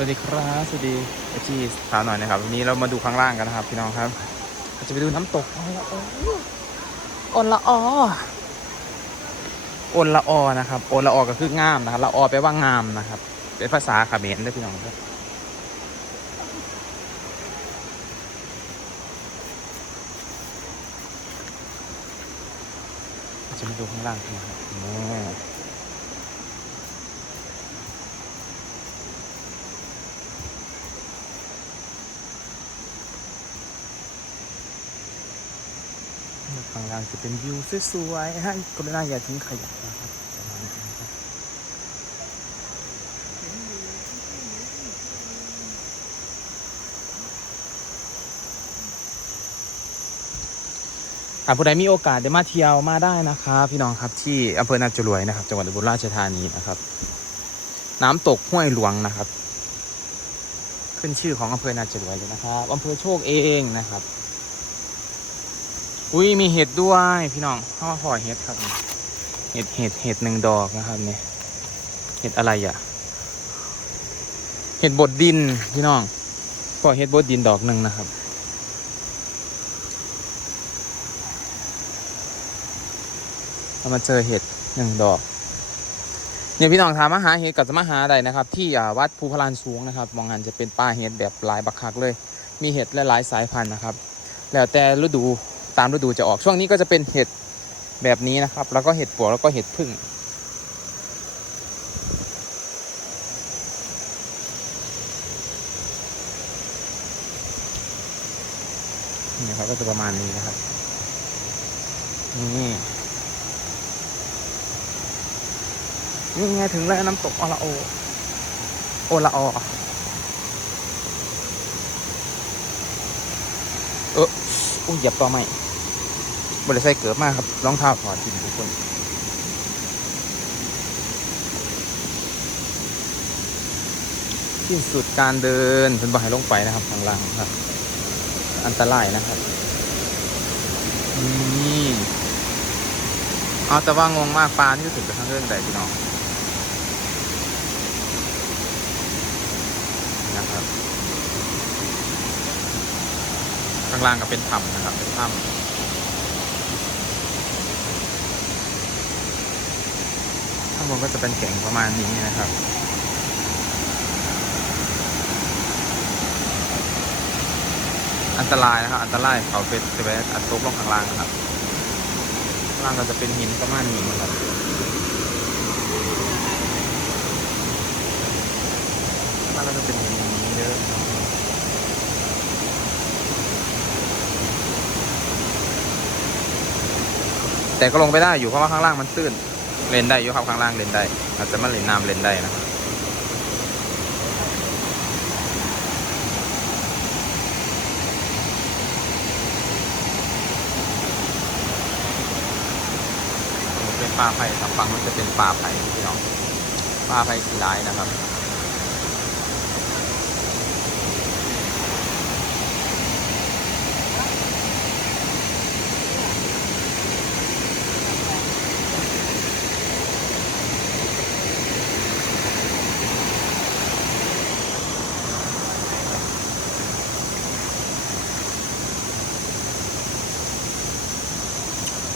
วัสดีครับสวัสดีเอจีสาวหน่อยนะครับวันนี้เรามาดูข้างล่างกันนะครับ พี่น้องครับเราจะไปดูน้ำตกโอนละออโอนละออนะครับโอนละออก็คืองามนะครับละออแปลว่างามนะครับเป็นภาษาเขมรด้วยพี่น้องครับเราจะมาดูข้างล่างกันนะครับ ข้างล่างจะเป็นวิวสวยๆฮะกรุณาอย่าทิ้งขยะนะครับประมาณนี้ครับหากผู้ใดมีโอกาสได้มาเที่ยวมาได้นะครับ พี่น้องครับที่อำเภอนาจรวยนะครับ จังหวัดอุบลราชธานีนะครับ น้ำตกห้วยหลวงนะครับ ขึ้นชื่อของอำเภอนาจรวยเลยนะครับอำเภอโชคเองนะครับ อุ้ยมีเห็ดด้วยพี่น้องเข้ามาพอเห็ดครับเห็ดเห็ดเห็ดหนึ่งดอกนะครับเนี่ยเห็ดอะไรอะ เห็ดบดดินพี่น้องพอเห็ดบดดินดอกหนึ่งนะครับเรามาเจอเห็ดหนึ่งดอกเนี่ยพี่น้องถามมาหาเห็ดกับจะมาหาใดนะครับ ที่วัดภูพลานสูงนะครับมองหันจะเป็นป่าเห็ดแบบหลายบักคักเลย มีเห็ดหลายสายพันธุ์นะครับ แล้วแต่ฤดู ตามฤดูจะออกช่วงนี้ก็จะเป็นเห็ดแบบนี้นะครับ แล้วก็เห็ดปวกแล้วก็เห็ดพึ่ง นี่ครับก็จะประมาณนี้นะครับนี่นี่ไงถึงแล้วน้ำตกอละโอโอละออเอออุ้ยหยียบต่อไม่ บริษัทเกิดมากครับรองเท้าถอดจริงทุกคนที่สุดการเดินเป็นบ่ายลงไปนะครับข้างล่างครับ อันตรายนะครับนี่เอาแต่ว่างงมากปลาที่ถึงไปทางเรื่องใดพี่น้องนะครับข้างล่างก็เป็นถ้ำนะครับเป็นถ้ำางบนก็จะเป็นแก่งประมาณนี้นะครับอันตรายนะครับ อันตรายเขาเป็นจะไปอัดตกลงข้างล่างนะครับข้างล่างก็จะเป็นหินประมาณนี้นะครับข้างล่างก็จะเป็นหินอย่างนี้เด้อแต่ก็ลงไปได้อยู่เพราะว่าข้างล่างมันตื้น เล่นได้อยู่ครับข้างล่างเล่นได้ อาจจะมาเล่นน้ำเล่นได้นะครับเป็นปลาไผ่สับปังมันจะเป็นปลาไผ่พี่น้องปลาไผ่สีร้ายนะครับ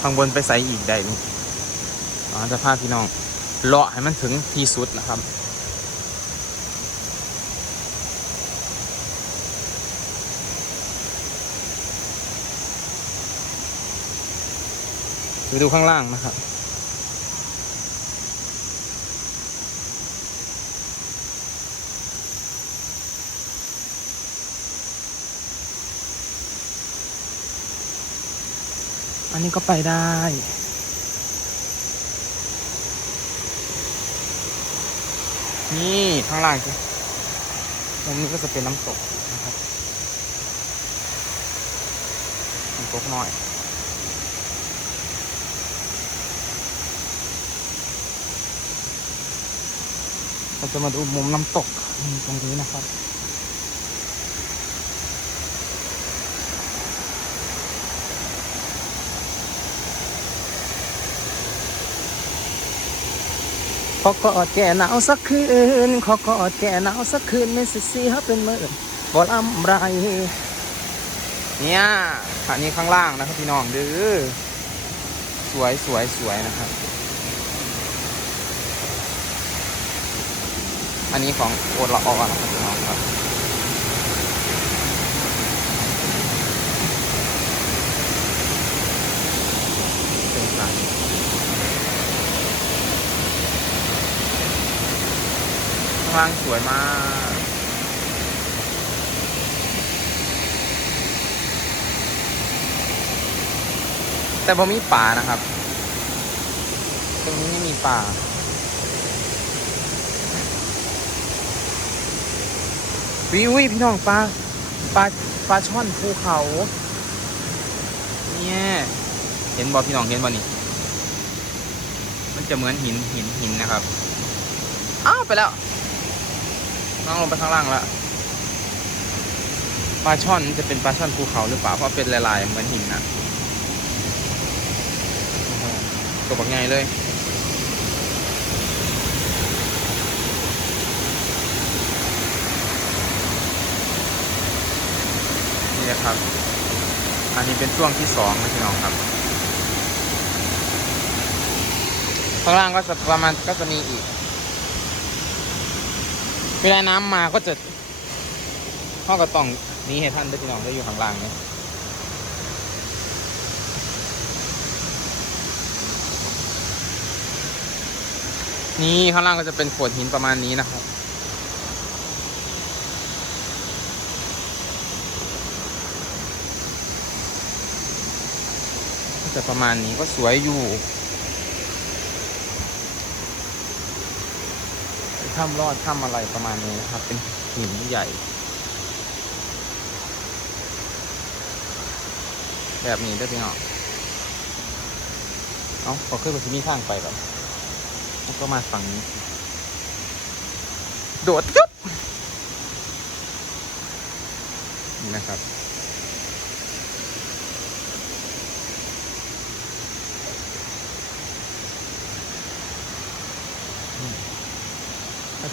ข้างบนไปใส่อีกได้นี่อ๋อจะพาพี่น้องเลาะให้มันถึงที่สุดนะครับไปดูข้างล่างนะครับ อันนี้ก็ไปได้ นี่ข้างล่างสิมุมนี้ก็จะเป็นน้ำตกนะครับน้ำตกหน่อยเราจะมาดูมุมน้ำตกตรงนี้นะครับ ขอกอดแก่หนาวสักคืน ขอกอดแก่หนาวสักคืนไม่สิเสียเป็นเมื่อบอลอำไรเนี่ยอันนี้ข้างล่างนะครับพี่น้องดื้อสวยสวยสวยนะครับ อันนี้ของโอดละออนะครับพี่น้องครับ เป็นสัน ข้างล่างสวยมากแต่ผมมีป่านะครับ ตรงนี้ไม่มีป่า วิวพี่น้องปลาปลาปลาช่อนภูเขา เนี่ย เห็นบอพี่น้องเห็นบอนี่ มันจะเหมือนหินหินหินนะครับ อ้าวไปแล้ว น้องลงไปข้างล่างแล้วปลาช่อนจะเป็นปลาช่อนภูเขาหรือเปล่าเพราะเป็นลายๆเหมือนหินนะตัวบักไงเลยนี่นะครับ อันนี้เป็นช่วงที่สองนะพี่น้องครับ ข้างล่างก็จะประมาณก็จะมีอีก เวลาน้ำมาก็จะพ่อก็ต้องนี้ให้ท่านด้วยพี่น้องได้อยู่ข้างล่างเนี่ยนี่ข้างล่างก็จะเป็นโขดหินประมาณนี้นะครับก็จะประมาณนี้ก็สวยอยู่ ถ้ำรอดถ้ำอะไรประมาณนี้นะครับ เป็นหินใหญ่ แบบนี้ได้ยพี่น้องเอ้าขอขึ้นไปที่นี่ทางไปแบบก็มาฝั่งนี้ โดดกึ๊บนะครับ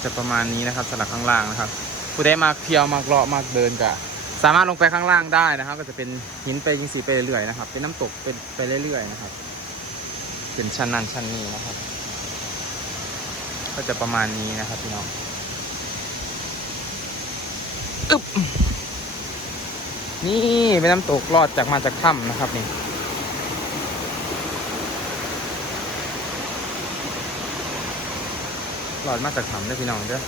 จะประมาณนี้นะครับสำหรับข้างล่างนะครับผู้ใดมาเที่ยวมากเลาะมากเดินก็สามารถลงไปข้างล่างได้นะครับ ก็จะเป็นหินไปยิงสีไปเรื่อยๆนะครับ เป็นน้ำตกเป็นไปเรื่อยๆนะครับเป็นชั้นนั้นชั้นนี้นะครับ ก็จะประมาณนี้นะครับพี่น้องอึบนี่เป็นน้ำตกรอดจากมาจากถ้ำนะครับนี่ หลอดมาจากถ้ำด้วยพี่น้องเด้อ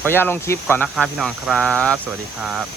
ขออนุญาตลงคลิปก่อนนะครับพี่น้องครับ สวัสดีครับ